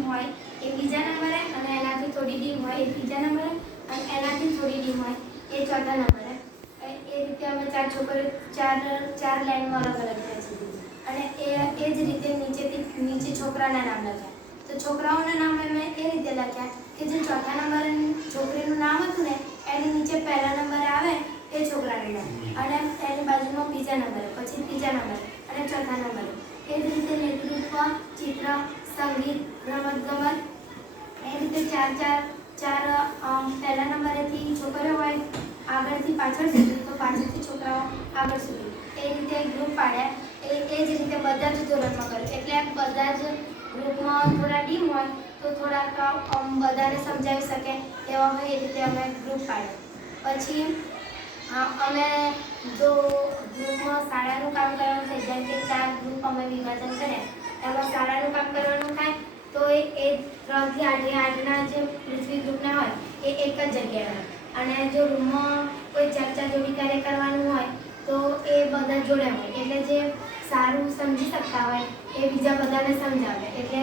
Dim હોય એ બીજા નંબરે, અને એનાથી થોડી ડીમ હોય એ ત્રીજા નંબરે, અને એનાથી થોડી ડીમ હોય એ ચોથા નંબરે. એ રીતે અમે ચાર છોકરીઓ ચાર લાઈનમાં અલગ અલગ બેસી, અને એ જ રીતે નીચે છોકરાના નામ લખ્યા. તો છોકરાઓના નામ અમે એ રીતે લખ્યા કે જે ચોથા નંબરે છોકરીનું નામ હતું ને એની નીચે પહેલા નંબરે આવે એ છોકરાનું નામ, અને એની બાજુમાં બીજા નંબરે, પછી ત્રીજા નંબરે અને ચોથા નંબરે. એ જ રીતે નેતૃત્વ, ચિત્ર, સંગીત, રમતગમત, એ રીતે ચાર પહેલા નંબરેથી છોકરીઓ હોય આગળથી પાછળ સુધી, તો પાછળથી છોકરાઓ આગળ સુધી, એ રીતે ગ્રુપ પાડ્યા. એ જ રીતે બધા જ ધોરણમાં કર્યું. એટલે બધા જ ગ્રુપમાં થોડા ડીમ હોય તો થોડાક બધાને સમજાવી શકે એવા હોય, એ રીતે અમે ગ્રુપ પાડ્યા. પછી અમે જો ગ્રુપમાં શાળાનું કામ કરવાનું થાય, જેમ કે 4 ગ્રુપ અમે વિભાજન કર્યા, એમાં શાળાનું કામ કરવાનું થાય તો એ 3 થી 8 એ 8ના જે પૃથ્વી ગ્રુપના હોય એ એક જ જગ્યાએ હોય, અને જો રૂમમાં કોઈ ચર્ચા જોડી કાર્ય કરવાનું હોય તો એ બધા જોડે હોય, એટલે જે સારું સમજી શકતા હોય એ બીજા બધાને સમજાવે, એટલે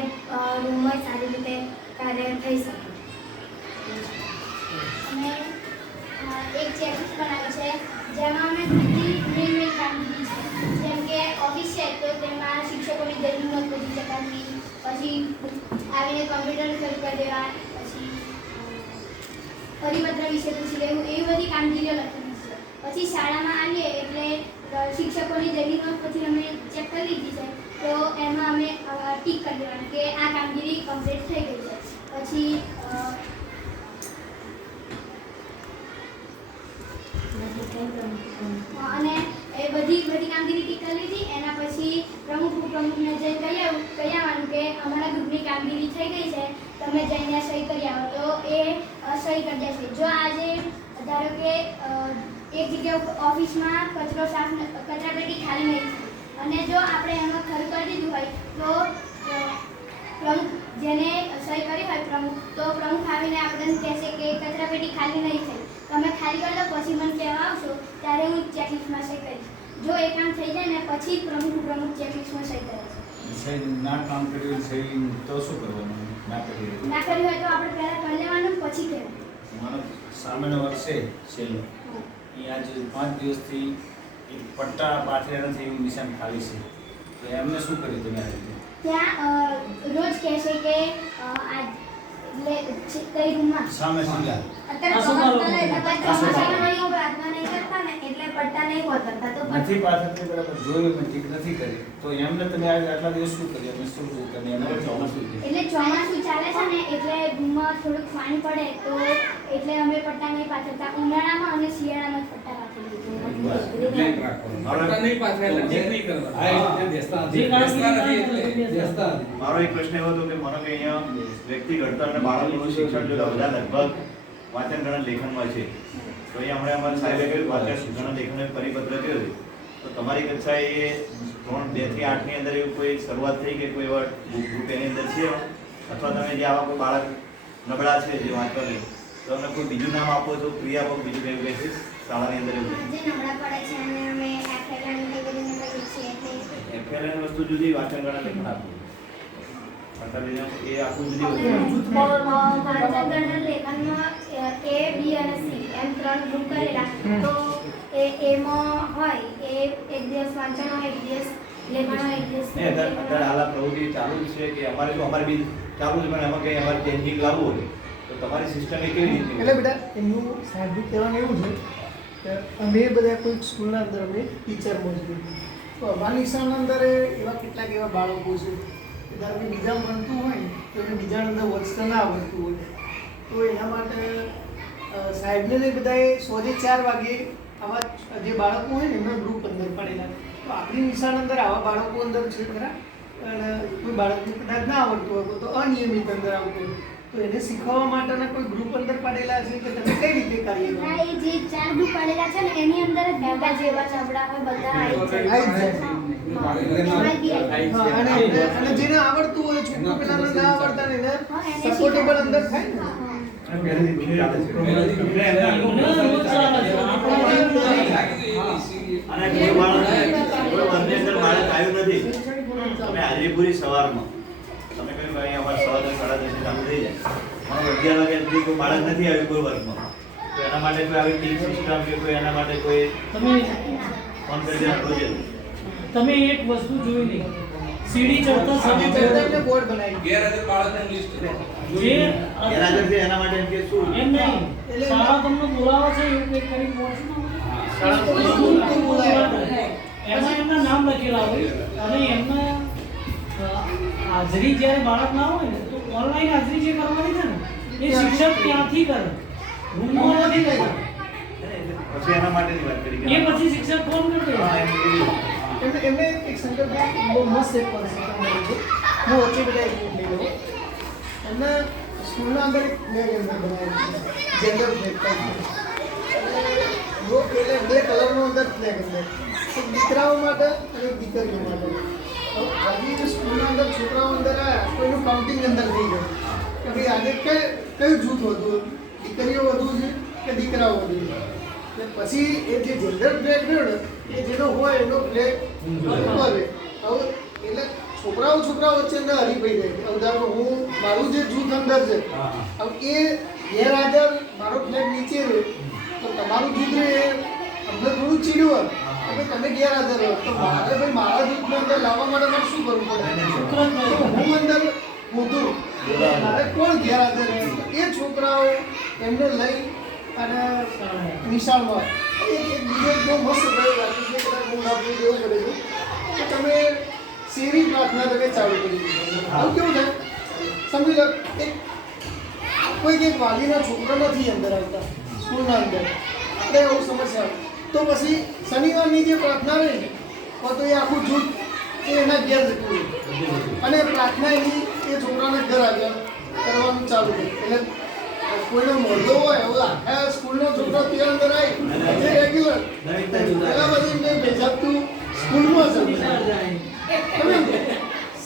રૂમમાં સારી રીતે કાર્ય થઈ શકે. અમે એક ચેકલિસ્ટ બનાવી છે જેમાં અમે બધી મેન કામગીરી છે, જેમ કે ઓફિસ છે તો તેમાં શિક્ષકોની જરૂર નોંધ બધી ચકાસવી, પછી આવીને કમ્પ્યુટર શરૂ કરી દેવા, પછી પરિપત્ર વિશે પૂછી લેવું, એવી બધી કામગીરીઓ લખેલી છે. પછી શાળામાં આવીએ એટલે શિક્ષકોની જરૂર નોંધ પછી અમે ચેક કરી લીધી છે તો એમાં અમે ટીક કરી દેવાનું કે આ કામગીરી કમ્પ્લીટ થઈ ગઈ છે. પછી અને એ બધી કામગીરી ટીક કરી લીધી. એના પછી પ્રમુખને જઈને કહી આવવાનું કે અમારા ગ્રુપની કામગીરી થઈ ગઈ છે, તમે જઈને સહી કરી આવો, તો એ સહી કરી દેશે. જો આજે ધારો કે એક જગ્યાએ ઓફિસમાં કચરાપેટી ખાલી નહીં થઈ અને જો આપણે એમાં ખરું કરી દીધું હોય તો પ્રમુખ જેને સહી કરી હોય તો પ્રમુખ આવીને આપણને કહેશે કે કચરાપેટી ખાલી નહીં થઈ, તમે ખાલી કરી દો, પછી મને કહેવા આવશો ત્યારે હું ચેકલિસ્ટમાં સહી કરીશ. જો એ કામ થઈ જાય ને પછી પ્રમુખ ચેકલિસ્ટમાં સહી કરે છે. સહી ના કામ કર્યું સહી તો શું કરવાનું? ના કર્યું હોય તો આપણે પહેલા કરી લેવાનું, પછી કહેવાનું. મારો સામેનો વર્ષે છેલ્લો અહીંયા જે 5 દિવસથી એક પટ્ટા પાથર્યા નથી એવું નિશાન ખાલી છે, તો એમને શું કર્યું તમે આ રીતે? ત્યાં રોજ કહેશે કે આ કઈ રૂમમાં સામે સીધા પ્રાર્થના નહીં કરતા ને એટલે પટ્ટા નહીં પાથરતા, તો નથી પાથરતી બરાબર જોયું પણ ઠીક નથી કરી, તો એમને તમે આટલા દિવસ શું કર્યું? એમને શું કર્યું? એમને ચોમાસું એટલે ચોમાસું ચાલે છે ને એટલે રૂમમાં થોડુંક પાણી પડે તો એટલે અમે પટ્ટા નહીં પાથરતા. ઉનાળામાં અને શિયાળામાં જ પટ્ટા પાથરી દીધું. મારો એક પ્રશ્ન એવો હતો કે મને કે અહીંયા વ્યક્તિ ઘડતર અને બાળકોનું શિક્ષણ જોતા બધા લગભગ વાંચન ગણન લેખનમાં છે, તો અહીંયા હમણાં અમારે સાહેબે કહ્યું વાંચન ગણન લેખન પરિપત્ર કર્યો છે, તો તમારી કક્ષાએ 2 થી 8 ની અંદર એવું કોઈ શરૂઆત થઈ કે કોઈ એવા ગ્રુપ એની અંદર છે, અથવા તમે જે આવા કોઈ બાળક નબળા છે જે વાંચવા નહીં, તો અમે કોઈ બીજું નામ આપો છો, ક્રિયા આપો, બીજું કયું કહે છે શાળાની અંદર એવું જે નબળા પડે છે અને અમે એફએલએન કરીને કરીએ છીએ એટલે એફએલએન વસ્તુ જુદી, વાંચન ગણન લેખન આપો એ આખું જુદી વસ્તુ. વાંચન ગણન લેખનમાં A, B અને C એમ 3 ગ્રુપ કરેલા, તો એમાં હોય એ એક દિવસ વાંચન હોય, એક દિવસ લેખન હોય, એક દિવસ અત્યારે હાલ આ પ્રવૃત્તિ ચાલુ જ છે કે અમારે બી ચાલુ છે, પણ એમાં કંઈ અમારે ચેન્જિંગ લાવવું હોય તો તમારી સિસ્ટમ એ કેવી રીતે? એટલે બેટા એમનું સાહેબનું કહેવાનું એવું છે કે અમે બધા કોઈ સ્કૂલના અંદર અમે ટીચર મોજવી, તો અમારી શાળાના અંદર એવા કેટલાક એવા બાળકો છે કે ધારો કે બીજા ભણતું હોય તો એને બીજાના અંદર વાંચતા ના આવડતું હોય, તો એના માટે સાહેબને ને બધાએ 100 થી 4 વાગે આવા જે બાળકો હોય ને એમના ગ્રુપ અંદર પડેલા, તો આપણી નિશાળ અંદર આવા બાળકો અંદર છે ખરા, અને કોઈ બાળકને કદાચ ના આવડતું હોય તો અનિયમિત અંદર આવતું હોય, તો એને શીખવવા માટેના કોઈ ગ્રુપ અંદર પાડેલા છે કે તમે કઈ રીતે કાર્ય કરો? હા, એ જે 4 ગ્રુપ પાડેલા છે ને એની અંદર જ બધા જેવા નબળા હોય બધા અને જેને આવડતું હોય છોકરો પેલાને ના આવડતા ને એને સપોર્ટેબલ અંદર થાય ને. અને કોઈ વર્ગની અંદર બાળક આવ્યું નથી, તમે હાજરી પૂરી સવારમાં, તમે કહ્યું કે અહીંયા અમારે 9:30 11 વાગ્યા સુધી કોઈ બાળક નથી આવ્યું કોઈ વર્ગમાં, તો એના માટે કોઈ આવી ટીમ સિસ્ટમ કે કોઈ એના માટે કોઈ તમે ફોન કરી દેવાનો રોજ તમે એક વસ્તુ જોઈ લી, સીડી ચડતા સામે સમય ચડતા બોર્ડ બનાવી ગેરહાજર બાળકનું લિસ્ટ જે ગેરહાજર છે એના માટે એમ કે શું એમ નહીં, શાળા તમને બોલાવે છે એવું કંઈક કરી પહોંચો એમાં એમના નામ લખેલા હોય અને એમના હાજરી જ્યારે બાળક ના હોય ને તો ઓનલાઈન હાજરી જે કરવાની છે ને એ શિક્ષક ત્યાંથી કરે, રૂમમાં નથી કરતા. પછી એના માટેની વાત કરી એ પછી શિક્ષક ફોન કરતો હા એમ કીધું. એમને એક શંકરભાઈ બહુ મસ્ત એક કોન્સેપ્ટ મળ્યું છે. હું વચ્ચે બધા એક મિનિટ લઈ લઉં. એમના સ્કૂલના અંદર એક બેગ એમને બનાવ્યું છે જેન્ડર બેગ ટાઈપ એટલે બે કલરનો અંદર ફ્લેગ અંદર એક દીકરાઓ માટે અને એક દીકરીઓ માટે. બાકી જે સ્કૂલના અંદર છોકરાઓ અંદર આવ્યા કોઈનું કાઉન્ટિંગ અંદર થઈ ગયું કે ભાઈ આજે કયું જૂથ વધુ, દીકરીઓ વધુ છે કે દીકરાઓ વધુ છે. એટલે પછી એ જે જેન્ડર ફ્લેગ રહ્યો ને એ જેનો હોય એનો ફ્લેગ ઉપર રહે. હવે એટલે છોકરાઓ વચ્ચે અંદર હરીફાઈ જાય. ઉદાહરણ હું મારું જે જૂથ અંદર છે હવે એ ગેરહાજર મારો ફ્લેગ નીચે રહે તો તમારું જૂથ રહે એ અમને થોડું ચીડવું કે તમે ગેરહાજર રહો તો મારે ભાઈ મારા જૂથને અંદર લાવવા માટે મારે શું કરવું પડે? તો હું અંદર હોતું મારે કોણ ગેરહાજર રહે એ છોકરાઓ એમને લઈ અને નિશાળમાં એક બીજો બહુ મસ્ત પ્રયોગ રાખ્યો છે. કદાચ હું બાપુ એવું કરે છું કે તમે શેરી પ્રાર્થના તમે ચાલુ કરી દીધું. આવું કેવું થાય સમજી લો એક કોઈક એક વાલીના છોકરા નથી અંદર આવતા સ્કૂલના અંદર, આપણે એવું સમસ્યા તો પછી શનિવારની જે પ્રાર્થના રહે ને તો એ આખું જૂથ એ એના ઘેર જતું રહે અને પ્રાર્થના એની એ છોકરાને ઘર આગળ કરવાનું ચાલુ કરે. એટલે કોઈનો મળતો હોય હવે આખા સ્કૂલનો છોકરો ત્યાં અંદર આવી જે રેગ્યુલર પેલા બધી મેં બેજાતું સ્કૂલમાં છે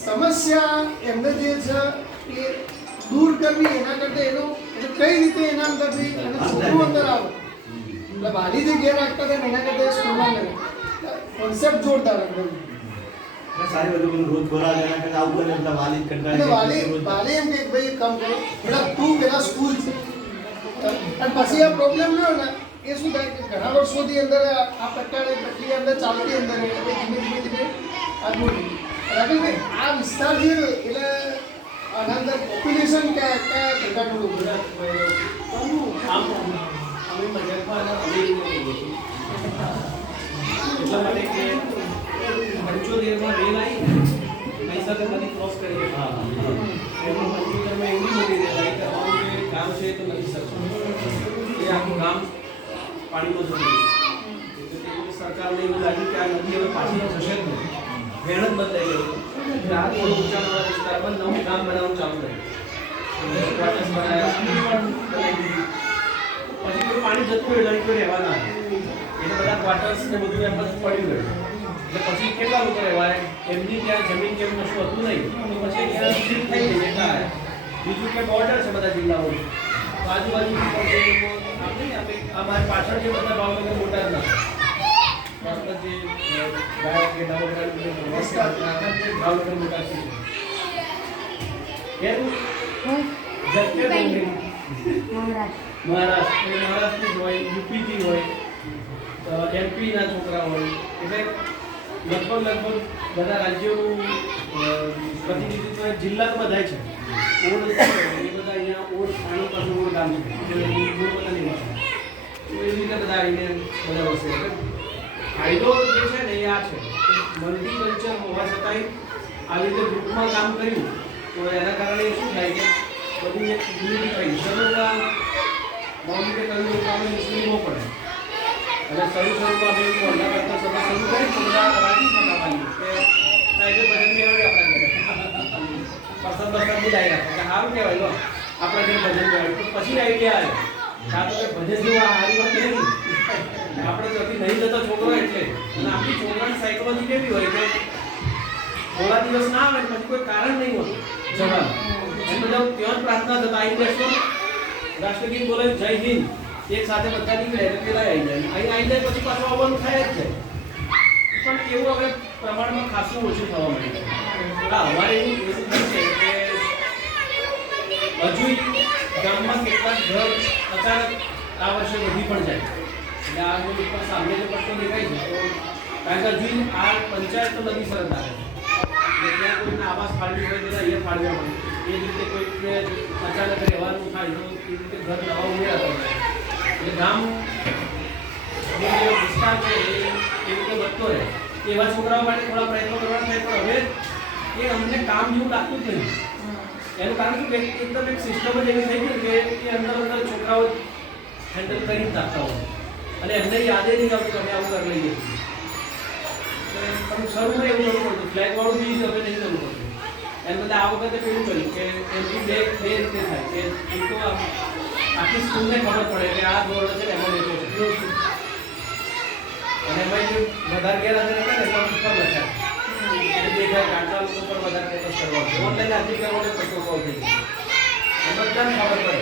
સમસ્યા એમને જે છે એ દૂર કરવી એના કરતાં એનો કઈ રીતે એના અંદરથી અને છોકરું અંદર આવે એટલે વાલી જે ઘેર રાખતા હતા એના કરતાં સ્કૂલમાં કરે કોન્સેપ્ટ જોરદાર અંદર સારી બધું પેલું રોજ બોલા એના કરતા આવું કરે એટલે વાલી કંટાળી અને જાય. વાલી એમ કે ભાઈ એક કામ કરો પેલા તું પેલા સ્કૂલ છે અને પછી આ પ્રોબ્લેમ રહ્યો ને એ શું થાય કે ઘણા વર્ષોથી અંદર આ પ્રકારની પ્રક્રિયા અંદર ચાલતી અંદર એટલે ધીમે ધીમે આગળ રાકેશભાઈ આ વિસ્તાર જે એટલે આના અંદર પોપ્યુલેશન કયા પ્રકારનું એટલા માટે કે 75 રેલ આવી મહીસાગર નદી ક્રોસ કરી એમાં 75 એવડી મોટી રેલ આવી કે અમારું જે ગામ છે એ તો નથી શકતું એ આખું ગામ પાણીમાં જતું રહ્યું. સરકારને એવું લાગ્યું કે આ નદી હવે પાછી થશે જ નહીં, વેણ જ બદલાઈ ગયું. આ થોડું ઊંચાણવાળા વિસ્તારમાં નવું ગામ બનાવવાનું ચાલુ કર્યું, ક્વાર્ટર્સ બનાવ્યા, સ્કૂલ પણ બનાવી દીધી. પછી કોઈ પાણી જતું હોય એટલે કોઈ રહેવાના એટલે બધા ક્વાર્ટર્સ ને બધું એમ જ પડી ગયું. એટલે પછી કેટલા લોકો રહેવાય, એમની ત્યાં જમીન કેમ કશું હતું નહીં તો પછી ત્યાં શિફ્ટ થઈ ગઈ એટલા આવ્યા. બીજું કે બોર્ડર છે બધા જિલ્લાઓની, આજુબાજુ અમારી પાછળ જે બધા ભાવનગર મોટા જ ના ભાવનગર મોટા છે મહારાષ્ટ્રથી હોય, યુપીથી હોય, એમપીના છોકરા હોય, એટલે લગભગ બધા રાજ્યોનું પ્રતિનિધિત્વ જિલ્લા બધા છે. ઓડ એ બધા અહીંયા ઓડ આનું પાછું ઓડ ગામ છે એટલે મૂળ બધા નહીં વસે. તો એવી રીતે બધા આવીને બધા વસે. એટલે ફાયદો જે છે ને એ આ છે મલ્ટીકલ્ચર હોવા છતાંય આવી રીતે ગ્રુપમાં કામ કર્યું તો એના કારણે શું થાય કે બધું એક યુનિટી થઈ શરૂમાં મૌલિકે કર્યું કામ મુશ્કેલી ન પડે અને શરૂમાં બી મોટા કરતા સભા શરૂ કરી તો બધા રાજી પણ આવવાની કે સાહેબે ભજન મેળવી આપણા ઘરે પસંદ બોલાવી રાખે કે સારું કહેવાય લો આપણા ઘરે ભજન મેળવ્યું તો પછી આઈડિયા આવે કાં તો ભજન જેવું સારી વાત નહીં આપણે ત્યાંથી નહીં જતો છોકરો એટલે અને આપણી છોકરાની સાયકોલોજી કેવી હોય કે થોડા દિવસ ના આવે પછી કોઈ કારણ નહીં હોતું જવાનું એમ બધા ત્યાં પ્રાર્થના થતા આવી બેસતો રાષ્ટ્રગીત બોલે જય હિન્દ એક સાથે બધા નીકળે એટલે પેલા આવી જાય અહીં આવી જાય પછી પાછું આવવાનું થાય જ છે પણ એવું હવે પ્રમાણમાં ખાસું ઓછું થવા માંડ્યું. હા અમારે એવું થાય છે કે હજુ ગામમાં કેટલાક ઘર અચાનક આ વર્ષે વધી પણ જાય. એટલે આ જે ઉપર સામે જે પટ્ટો દેખાય છે તો કારણ કે હજુ આ પંચાયત તો નવી શરત આવે છે એટલે ત્યાં કોઈને આવાસ ફાળવી હોય તો અહીંયા ફાળવ્યા હોય. એ જ રીતે કોઈને અચાનક રહેવાનું થાય તો એ રીતે ઘર નવા ઉમેરાતા હોય. એટલે ગામ જે વિસ્તાર છે એ રીતે વધતો રહે. એવા છોકરાઓ માટે થોડા પ્રયત્નો કરવા થાય પણ હવે એ અમને કામ જેવું લાગતું જ નથી. એનું કારણ શું કે એકદમ એક સિસ્ટમ જ એવી થઈ ગઈ કે એ અંદર છોકરાઓ હેન્ડલ કરી જ નાખતા હોય અને એમને યાદે નહીં આવતું અમે આવું કરી લઈએ છીએ. પણ શરૂમાં એવું નહોતું પડતું. ફ્લેગવાળું બી હવે નહીં કરવું પડતું. એમ બદલે આ વખતે પેલું કર્યું કે એમની બે રીતે થાય કે એક તો આખી સ્કૂલને ખબર પડે કે આ ધોરણ છે ને એમાં વેચો છે અને એમાં જે વધારે ગેરહાજર હતા ને એમાં ઉપર લખ્યા એટલે દેખાય કે આટલા લોકો પર વધારે ફોકસ કરવા છે. ઓનલાઈન આજે કરવાનો કશો સોલ્વ થઈ ગયો. એ બધાને ખબર પડે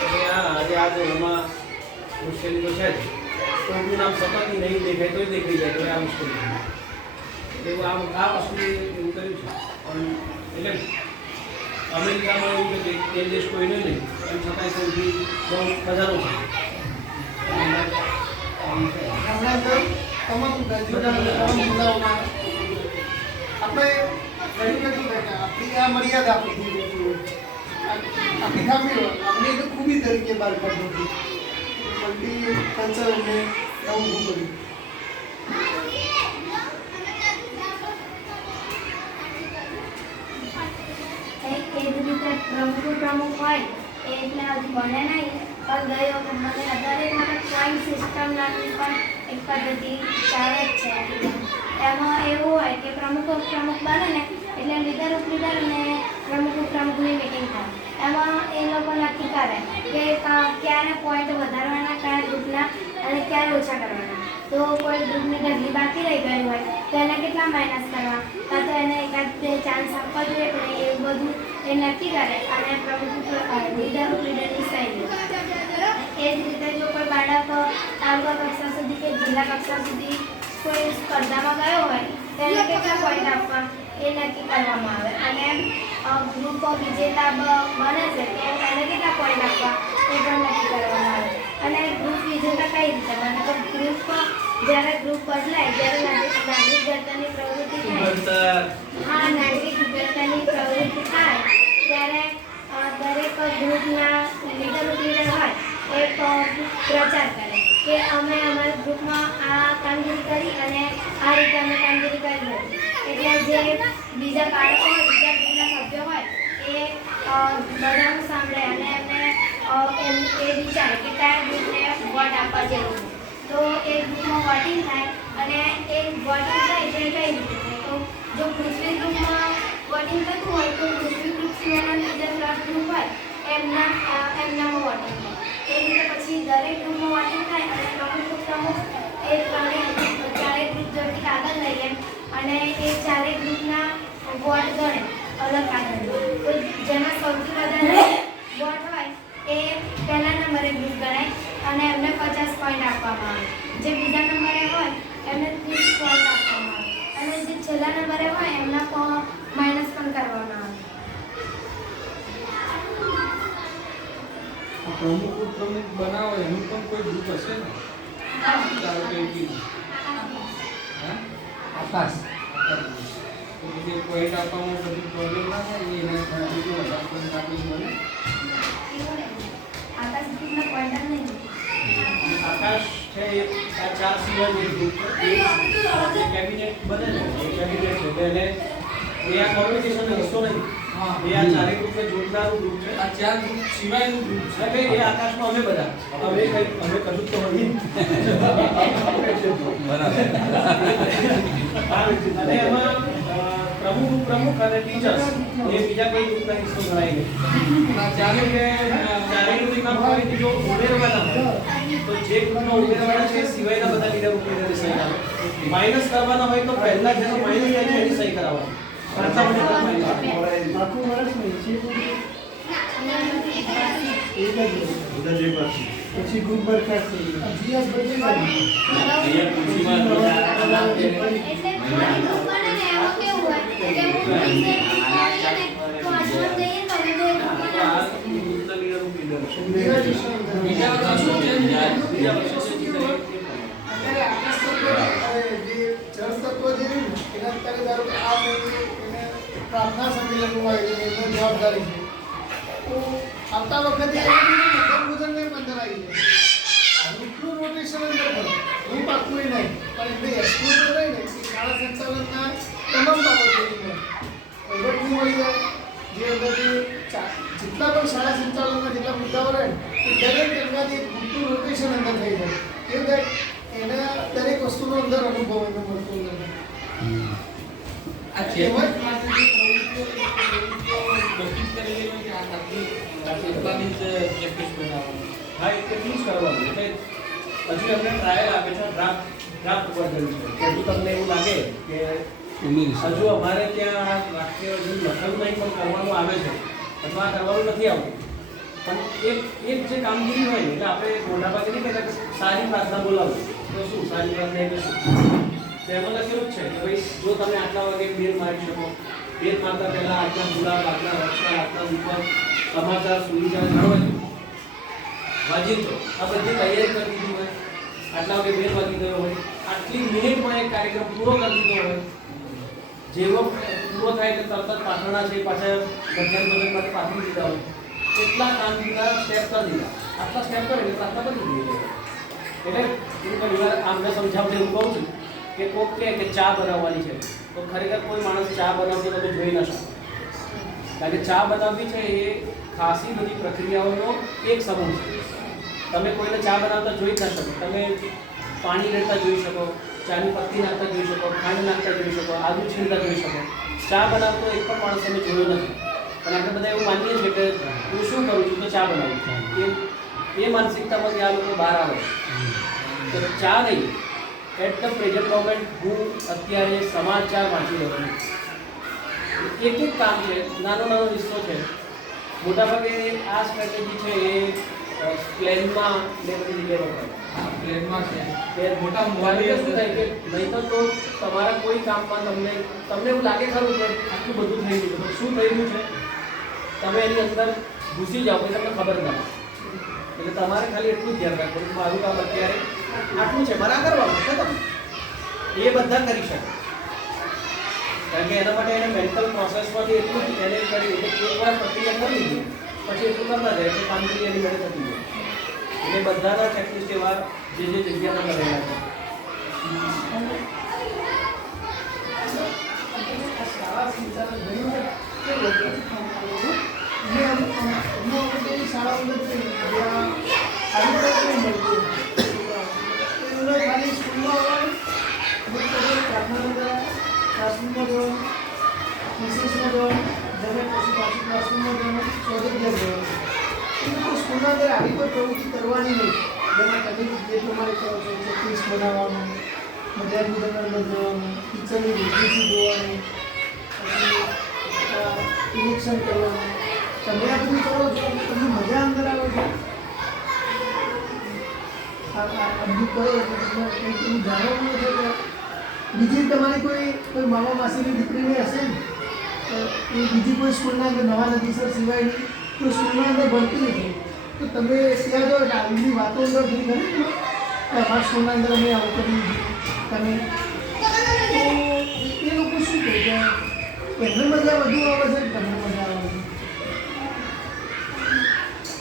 કે આજે આ ધોરણમાં મુશ્કેલી તો છે જ. કોઈનું નામ સતત નહીં દેખાય તોય દેખાઈ જાય તો આ મુશ્કેલી એટલે આ વસ્તુ એવું કર્યું છે. પણ એટલે અમેરિકામાં એવું છે કે તે દેશ કોઈને નહીં એમ છતાંય સૌથી બહુ બધાનો છે. હમણાં તો તમામ તમામ જિલ્લાઓમાં આપણે કહ્યું નથી કે આપણી આ મર્યાદા આપણી થઈ જતી હોય આપણી ખામી હોય આપણે એને ખૂબી તરીકે બહાર કાઢી હતી મલ્ટી કલ્ચરને એવું કર્યું. એ જ રીતે પ્રમુખ હોય એટલે હજુ બને નહીં પણ ગઈ વખત મને દરેક વખત પોઈન્ટ સિસ્ટમ નામની પણ એક પદ્ધતિ ચાલે જ છે. એમાં એવું હોય કે પ્રમુખ બને ને એટલે લીડર ઉપલીડર અને પ્રમુખની મિટિંગ થાય. એમાં એ લોકો નક્કી કરે કે ક્યારે પોઈન્ટ વધારવાના કયા ગ્રુપના અને ક્યારે ઓછા કરવાના. તો કોઈ ગ્રુપની ગઢલી બાકી રહી ગઈ હોય તો એને કેટલા માઇનસ કરવા કાં તો એને એકાદ બે ચાન્સ આપવા જોઈએ પણ એવું બધું એ નક્કી કરે અને લીડરની સહી લે. એ જ રીતે જો કોઈ બાળક તાલુકા કક્ષા સુધી કે જિલ્લા કક્ષા સુધી કોઈ સ્પર્ધામાં ગયો હોય તો એને કેટલા પોઈન્ટ આપવા એ નક્કી કરવામાં આવે અને ગ્રુપ વિજેતા બને છે કે એને કેટલા પોઈન્ટ આપવા એ પણ નક્કી કરવામાં આવે. અને ગ્રુપ વિજેતા કઈ રીતે બને તો ગ્રુપ જ્યારે ગ્રુપ બદલાય જ્યારે નાગરિક ઘડતરની પ્રવૃત્તિ થાય નાગરિક ઘડતરની પ્રવૃત્તિ થાય ત્યારે દરેક ગ્રુપના લીડર હોય એ પ્રચાર કરે કે અમે અમારા ગ્રુપમાં આ કામગીરી કરી અને આ રીતે અમે કામગીરી કરી હતી. એટલે જે બીજા બાળકો હોય બીજા ગ્રુપના સભ્યો હોય એ બધાનું સાંભળે અને એમને એ વિચારે કે કયા ગ્રુપને વોટ આપવા જેવું છે. તો એ ગ્રુપમાં વોટિંગ થાય અને એ વોટિંગ થાય એટલે કઈ રીતે થાય તો જો પૃથ્વી ગ્રુપમાં વોટિંગ થતું હોય તો પૃથ્વી ગ્રુપ સિવાયના બીજા ગ્રુપ હોય એમનામાં વોટિંગ થાય. એ રીતે પછી દરેક ગ્રુપમાં વોટિંગ થાય અને પ્રમુખ એ ચારેક ગ્રુપ જોડતી કાગળ લઈએ અને એ ચારેક ગ્રુપના વોટ ગણે અલગ કાગળ. તો જેમાં સૌથી વધારે વોટ હોય એ પહેલા નંબરે ગ્રુપ ગણાય અને એમને 50 પોઈન્ટ આપવામાં આવે. જે બીજા નંબરે હોય એમને 30 પોઈન્ટ આપવામાં આવે અને જે છેલ્લા નંબરે હોય એમના માઇનસ પણ કરવામાં આવે. પ્રમુખ બનાવો એનું પણ કોઈ ગ્રુપ હશે ને? ધારો કે આકાશ પોઈન્ટ આપવામાં બધું પ્રોબ્લેમ ના થાય એના વધારે પોઈન્ટ આપી મળે. આકાશ ગ્રુપના પોઈન્ટ જ નહીં. આકાશ છે એ આ ચાર સિવાય જે ગ્રુપ છે એ કેબિનેટ બને ને એ કેબિનેટ છે એટલે એ આ કોમ્યુનિકેશનનો હિસ્સો નથી. એ આ ચારે ગ્રુપને જોડનારું ગ્રુપ છે. આ ચાર ગ્રુપ સિવાયનું ગ્રુપ છે. એટલે એ આકાશમાં અમે બધા અમે કશું તો હોઈએ અને એમાં પ્રમુખ અને ટીચર્સ એ બીજા કોઈ ગ્રુપના હિસ્સો ગણાય નહીં. ચારેયનું જે કામ હોય તે જો ઉમેરવાના હોય તો જે ગ્રુપનો ઉમેરવાના છે એ સિવાયના બધા લીડર ઉમેરવાની સહી આવે. માઇનસ કરવાના હોય તો પહેલા જેનો માઇનસ થાય છે એની સહી કરાવવાની. આખું વર્ષ નહીં છે પછી ગ્રુપ બરખાસ્ત થઈ ગયું. જીએસ બદલી જાય. એટલે કોઈ ગ્રુપ બને ને એમાં કેવું હોય કે હું તો આજમાં જઈએ તો હવે આ ગ્રુપના લીડર ઉમેરી બીજા વર્ષે જે જીતે એ પ્રમાણે. અત્યારે આકાશ તત્વ જે જળ તત્વ જે રહ્યું ને, એના અત્યારે ધારો કે આ મહિને એને પ્રાર્થના સંમેલનમાં એમની જવાબદારી છે. તો આવતા વખતે મધ્યાહન અંદર આવી જાય. ગ્રુપનું રોટેશન અંદર કરો. ગ્રુપ આખું એ નહીં, પણ એમને એક્સપોઝર રહીને એ શાળા સંચાલનના તમામ બાબતો વહીવટનું મળી જાય. જે અંદરથી જેટલા પણ શાળા સંચાલનના જેટલા મુદ્દાઓ રહે એ દરેક એમનાથી એક ગ્રુપનું રોટેશન અંદર થઈ જાય. એવું થાય એના દરેક વસ્તુનો અંદર અનુભવ એમને મળતો અંદર. આ ચેરમેન માટે જે પ્રવૃત્તિઓ નક્કી કરેલી હોય કે આ એટલાની જ પ્રેક્ટિસ બનાવવાની. હા, એટલું જ કરવાનું. એટલે હજુ એમને ટ્રાયલ આપે છે, ડ્રાફ્ટ વર્ઝન છે. કે હજુ તમને એવું લાગે કે હજુ અમારે ત્યાં વાક્ય હજુ લખેલું નહીં પણ કરવાનું આવે છે અથવા કરવાનું નથી આવતું, પણ એક જે કામગીરી હોય ને એટલે આપણે મોટાભાગે નહીં કહેતા કે સારી પ્રાર્થના બોલાવું તો શું સારી પ્રાર્થના એટલે શું? તો એમાં લખેલું જ છે કે ભાઈ જો તમે આટલા વાગે બેલ મારી શકો, બેલ મારતા પહેલાં આટલા ગુલાબ, આટલા રક્ષા, આટલા દીપક, સમાચાર, સુવિચાર જાણવા વાંચી આ બધી તૈયારી કરી દીધી હોય, આટલા વાગે બેલ વાગી ગયો હોય, આટલી મિનિટમાં એક કાર્યક્રમ પૂરો કરી દીધો હોય, જેવો પૂરો થાય એટલે તરત જ પાછળના છે પાછા મધ્યાહન ભોજન માટે પાછળ દીધા હોય, એટલા કામગીરીના સ્ટેપ કરી દીધા. આટલા સ્ટેપ કરે એટલે આટલા કરી દીધી. એટલે હું ઘણી વાર આમને સમજાવને એવું કહું છું કે કોક કહે કે ચા બનાવવાની છે તો ખરેખર કોઈ માણસ ચા બનાવતી તમે જોઈ ન શકો, કારણ કે ચા બનાવવી છે એ ખાસી બધી પ્રક્રિયાઓનો એક સમૂહ છે. તમે કોઈને ચા બનાવતા જોઈ જ ન શકો. તમે પાણી રેડતા જોઈ શકો, ચાની પત્તી નાખતા જોઈ શકો, ખાંડ નાખતા જોઈ શકો, આદુ છીણતા જોઈ શકો. ચા બનાવતો એક પણ માણસ તમે જોયો નથી, પણ આપણે બધા એવું માનીએ છીએ કે હું શું કરું છું તો ચા બનાવું છું. એ માનસિકતામાંથી આ લોકો બહાર આવે તો ચા નહીં, એટ ધ પ્રેઝન્ટ મોમેન્ટ હું અત્યારે સમાચાર વાંચી રહ્યો છું. એક એક કામ છે, નાનો નાનો હિસ્સો છે. મોટાભાગે આ સ્ટ્રેટેજી છે એ પ્લેનમાં ને બધી જગ્યાએ વપરાય. પ્લેનમાં છે કે મોટા મોબાઈલ શું થાય કે નહીં તો તમારા કોઈ કામમાં તમને એવું લાગે ખરું કે આટલું બધું થઈ ગયું તો શું થઈ ગયું છે, તમે એની અંદર ઘૂસી જાઓ પછી તમને ખબર ના પડે. એટલે તમારે ખાલી એટલું જ ધ્યાન રાખવું કે મારું કામ અત્યારે આટલું છે, મારે આ કરવાનું છે. તમે એ બધા કરી શકે, કારણ કે એના માટે એને મેન્ટલ પ્રોસેસમાંથી એટલું જ એને કરી એટલે એકવાર પ્રક્રિયા કરી લીધી પછી એટલું કરતા જાય એટલે કામગીરી એની મેળે થતી જાય. એટલે બધાના ચેકલિસ્ટ એવા જે જગ્યાના કરેલા છે. શાળા સંચાલન ઘણી વખત શાળાઓ જ્યાં આવી રીતે મળતું ખાલી સ્કૂલમાં આવવાનું, પ્રાર્થના કરવા, ક્લાસરૂમમાં જવાનું, રિસેસમાં જવાનું, જમે પછી પાછું ક્લાસરૂમમાં જવાનું, પ્રોજેક્ટ જવાનું. એ લોકો સ્કૂલના અંદર આવી કોઈ પ્રવૃત્તિ કરવાની નહીં, જેમાં તમે જે પ્રમાણે કહો છો ચેકલિસ્ટ બનાવવાનું, મધ્યાહન ભોજનમાં જવાનું, ટીચરની વેકેન્સી જોવાનું, પછી નિરીક્ષણ કરવાનું. તમે આ બધું કરો છો તમને મજા અંદર આવે છે. આ બધું કરો એટલે કંઈક એવું જાણવાનું છે કે બીજી તમારી કોઈ મામા માસીની દીકરીની હશે ને તો એ બીજી કોઈ સ્કૂલના અંદર નવા નદીસર સિવાયની કોઈ સ્કૂલના અંદર ભણતી નથી તો તમે ત્યાં જો એટલે આવી વાતો અંદર થઈ ગઈ ને અમારા સ્કૂલના અંદર અમે આવું કરી તમે તો એ લોકો શું કહે છે એમને મજા વધુ આવે છે તમને મજા આવે છે?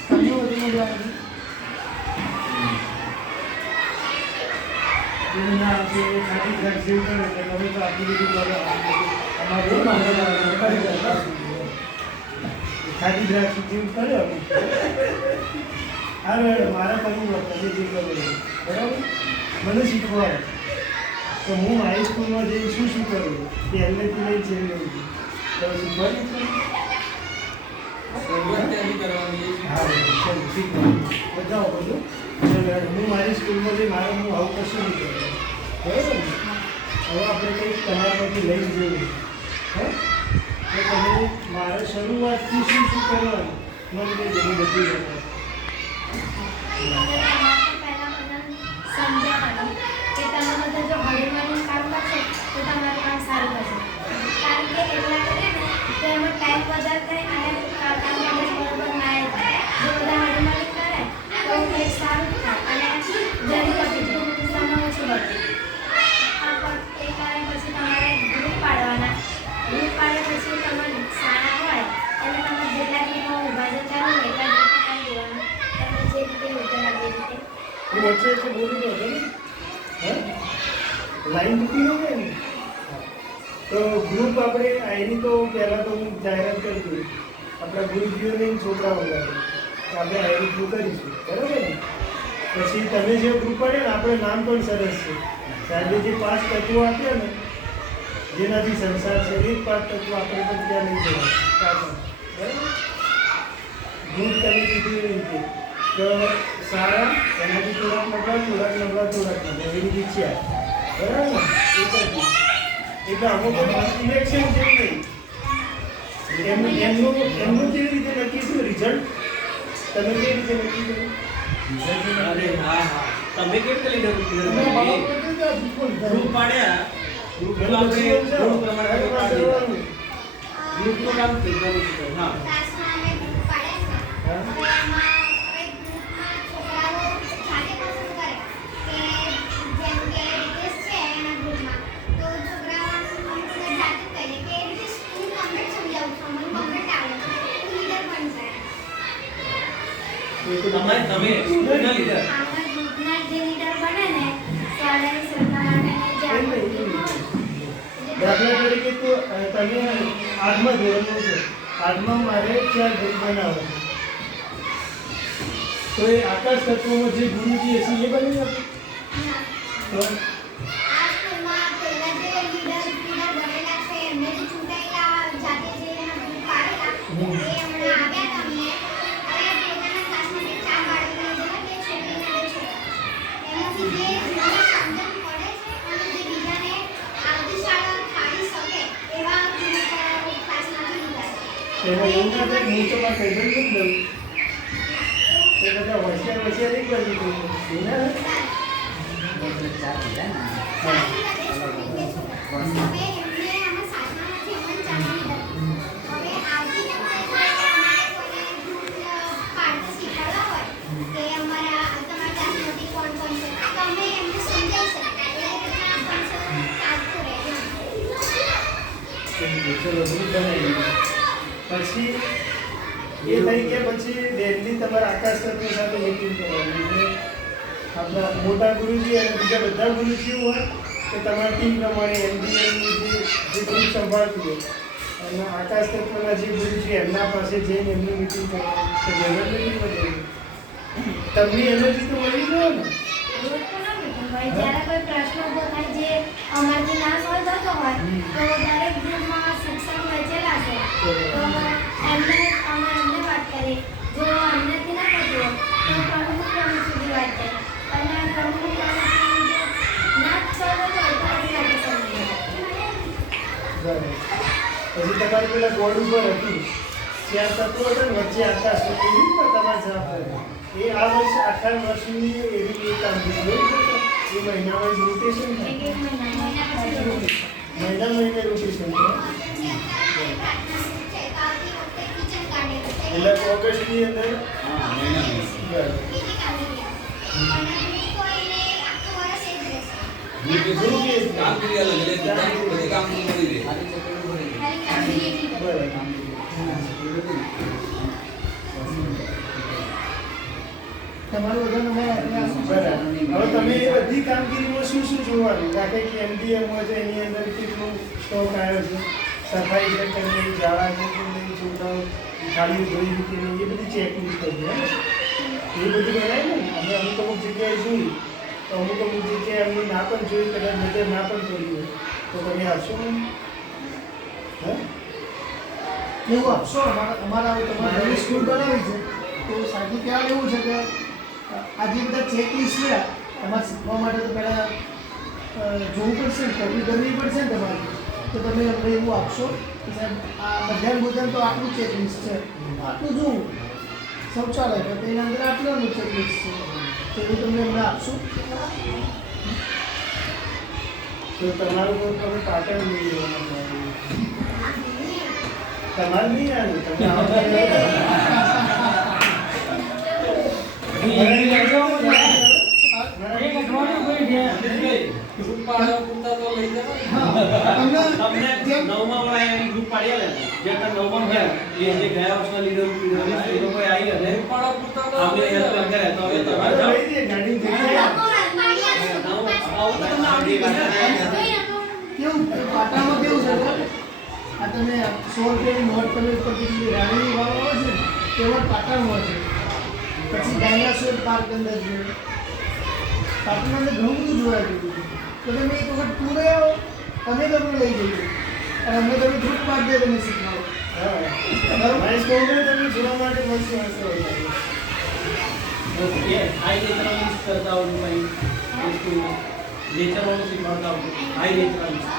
તમને વધુ મજા આવે છે? ખાટી દ્રાક્ષ જેવું કરે એટલે તમે તો આટલું બધું કરો અમારું ખાટી દ્રાક્ષ જેવું કર્યો હા મારા પરિવાર તમે જે કરો બરાબર મને શીખવાડો તો હું મારી સ્કૂલમાં જઈને શું કરું પહેલેથી લઈ જઈ લઉં છું તો શીખવાડ્યું શરૂઆત ત્યાંથી કરવાની એ હા ચાલો ઠીક બતાવો બધું હું મારી સ્કૂલમાં જઈ મારે હું આવું કશું નહીં કરું બરાબર ને હવે આપણે કંઈક તમારા પરથી લઈ જઈએ હા તો તમે મારે શરૂઆતથી શું કરવાનું મને કંઈ જમી બધી જતા સમજાવવાનું કે તમે બધા જો હળીમળીને કામ કરશો તો તમારું કામ સારું થશે. કારણ કે એટલા કરીએ ને તો એમાં ટાઈમ વધારે થાય અને કામ બરોબર ના થાય. જો બધા હળીમળી કરે તો કંઈક સારું થાય અને એ વચ્ચે વચ્ચે બોલી દો ને. હા લાઈન તૂટી ન જાય ને. તો ગ્રુપ આપણે આઈની તો પહેલાં તો હું જાહેરાત કરી દઉં આપણા ગુરુજીઓને છોકરાઓ લાગે આપણે આઈની થ્રુ કરીશું બરાબર ને. પછી તમે જે ગ્રુપ પડે ને આપણે નામ પણ સરસ છે સાહેબે જે 5 તત્વો આપ્યા ને જેનાથી સંસાર છે એ જ 5 તત્વો આપણે પણ ત્યાં લઈ જવા બરાબર. ગ્રુપ તમે કીધું એવી રીતે તો સારા એનાથી થોડાક નબળા એવી રીતે છે બરાબર ને. એટલે અમુક ઇલેક્શન જેવું નહીં એમનું કેવી રીતે નક્કી થયું રિઝલ્ટ તમે કેવી રીતે નક્કી કર્યું? અરે હા હા તમે કેવી રીતે લીડર ગ્રુપ પાડ્યા ગ્રુપ આપણે ગ્રુપ પ્રમાણે પાડ્યા ગ્રુપનું કામ કરવાનું છે હા ક્લાસમાં અમે ગ્રુપ પાડ્યા છે. હવે એમાં હવે ગ્રુપમાં છોકરાઓ જાતે પસંદ કરે કે જેમ કે રિક્વેસ્ટ છે એના ગ્રુપમાં તો છોકરાઓ અમને જાતે કહે કે રિક્વેસ્ટ હું કમ્પ્લીટ સમજાવું છું મને કમ્પ્લીટ આવડે છે હું લીડર બનશે. તમે સ્કૂલના લીડર આમાં ગ્રુપના જે લીડર બને ને શાળાની શ્રદ્ધા માટે જે આપણે દાખલા તરીકે તો તમે 8મા ધોરણમાં છો 8માં મારે 4 ગ્રુપ બનાવવા છે તો એ આકાશ તત્વોમાં જે ગુરુજી હશે એ બની આપે તો આ સ્કૂલમાં પહેલા જે લીડર બનેલા છે એમને જે ચૂંટાયેલા જાતે જે એના ગ્રુપ પાડેલા એ હમણાં આવ્યા તમને હવે પોતાના ક્લાસમાં જે 4 બાળકો લીધેલા તે છોકરીના છે એમાંથી જે જેને સમજણ પડે છે અને જે બીજાને આવતી શાળા ફાડી શકે એવા ગ્રુપ ક્લાસમાંથી લીધા છે. એમાં એવું ના થાય કે હું તો મારા ભાઈબંધ જ લઉં એ બધા હોશિયાર એક બાજુ કહું ના ચલો ગ્રુપ બનાવી પછી એ થઈ ગયા પછી ડેલી તમારે આકાશ તત્વ સાથે મીટિંગ કરવાની એટલે આપણા મોટા ગુરુજી અને બીજા બધા ગુરુજીઓ હોય કે તમારી ટીમ પ્રમાણે એમબીએની જે ગ્રુપ સંભાળતું હોય અને આકાશ તત્વના જે ગુરુજી એમના પાસે જઈને એમની મીટિંગ કરવાની તો જનરલ મીટિંગ બની તમને એનર્જી તો મળી ગયો ને. રોજ તો ના meeting હોય. જ્યારે કોઈ પ્રશ્ન ઊભો થાય જે અમારથી ના સોલ્વ થતો હોય તો દરેક ગ્રુપમાં શિક્ષક વહેંચેલા છે તો અમે એમને વાત કરીએ જો અન્યથી ના થતું હોય તો પ્રમુખ સુધી વાત કરીએ અને પ્રમુખ ના સોલ્વ થતો હોય તો આપણે બરાબર. પછી તમારી પેલા બોર્ડ ઉપર હતું 4 તત્વો હતા ને વચ્ચે આકાશ તત્વ એવી રીતે તમારે જવાબ એ આ વર્ષ આખા વર્ષની એવી કામગીરી એ મહિના વાઇઝ રોટેશન એક મહિના મહિને રોટેશન એટલે ઓગસ્ટની અંદર કામગીરી અલગ એટલે બધી કામગીરી મળી રહે બરાબર. તમારું વધારે બરાબર. હવે તમે એ બધી કામગીરીમાં શું શું જોવાનું દાખલા કે એમડીએમ હોય તો એની અંદર કેટલું સ્ટોક આવ્યો છે સફાઈ છે કે નહીં ઝાડા છે કે નહીં છોકરાઓ ખાલી ધોઈ કે નહીં એ બધી ચેકલિસ્ટ હતી એ બધું બનાવી ને અમે અમુક જગ્યાએ જોઈ તો અમુક જગ્યાએ અમને ના પણ જોઈ કદાચ નજર ના પણ કરી હોય તો તમે આપશો ને હા એવું આપશો અમારા તમારે નવી સ્કૂલ બનાવી છે તો સાહેબ કહેવા એવું છે કે આ જે બધા ચેકલિસ્ટ છે તમારે શીખવા માટે તો પહેલાં જોવું પડશે ને કરવી પડશે ને તમારે તો તમે અમને એવું આપશો કે સાહેબ આ મધ્યાહન ભોજન તો આટલું ચેકલિસ્ટ છે આટલું જોવું શૌચાલય તો તેના અંદર આટલાનું ચેકલિસ્ટ છે તો એવું તમે અમને આપશો તો તમારું તો તમે પાટણ નહીં રહેવાનું તમારે નહીં આવ્યું તમે ગ્રુપ પાડવા પૂરતા તો લઈ જવા તમને નવમા વાળા એની ગ્રુપ પાડ્યા જે નવમા ગયા એ જે ગયા વર્ષના લીડર એ લોકો આવી અને પાડવા પૂરતા તો આપણે હેલ્પ કરે તો હવે તમારે લઈ દે ગાડી આવું તો તમને આવડી ગયું ને. કેવું પાટામાં કેવું છે ખબર? આ તમે 100 રૂપિયાની નોટ તમે ઉપરથી રાણીની વાવ આવે છે ને તેમાં પાટામાં છે. પછી ડાયનાસોર પાર્ક અંદર છે. પાટણમાં અંદર ઘણું બધું જોવા જેવું છે. તો તમે એક વખત ટૂરે આવો અમે તમને લઈ જઈએ અને અમે તમે ગ્રુપ પાડી દે તમે શીખવાડો. મારી સ્કૂલમાં તમને જોવા માટે મળશે હાઈ નેચરલિસ્ટ કરતા હોય ભાઈ વસ્તુ નેચર વાળું શીખવાડતા હોય હાઈ નેચરલિસ્ટ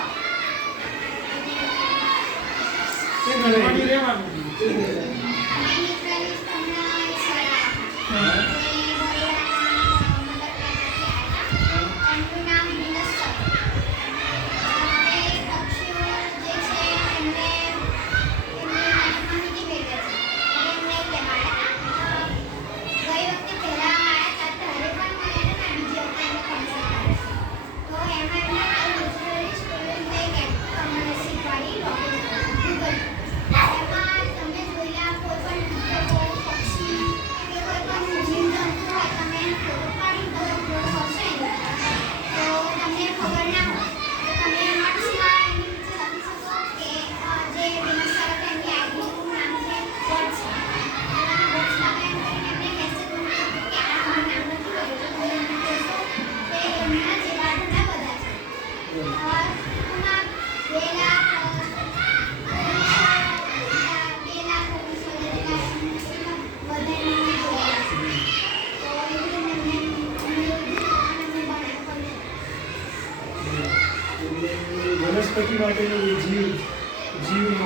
વનસ્પતિ માટેનું જીવ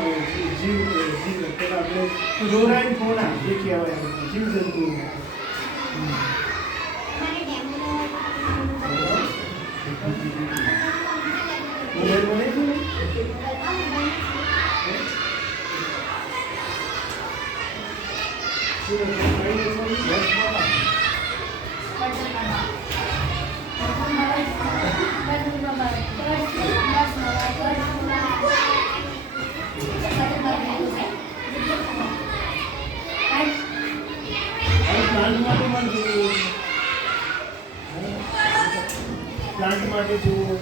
આપણે ફ્લોરા એન્ડ ફોના જે કહેવાય જીવ જંતુઓ. મોબાઈલમાં નહીં ખોલે? પ્લાન્ટ માટે જુઓ.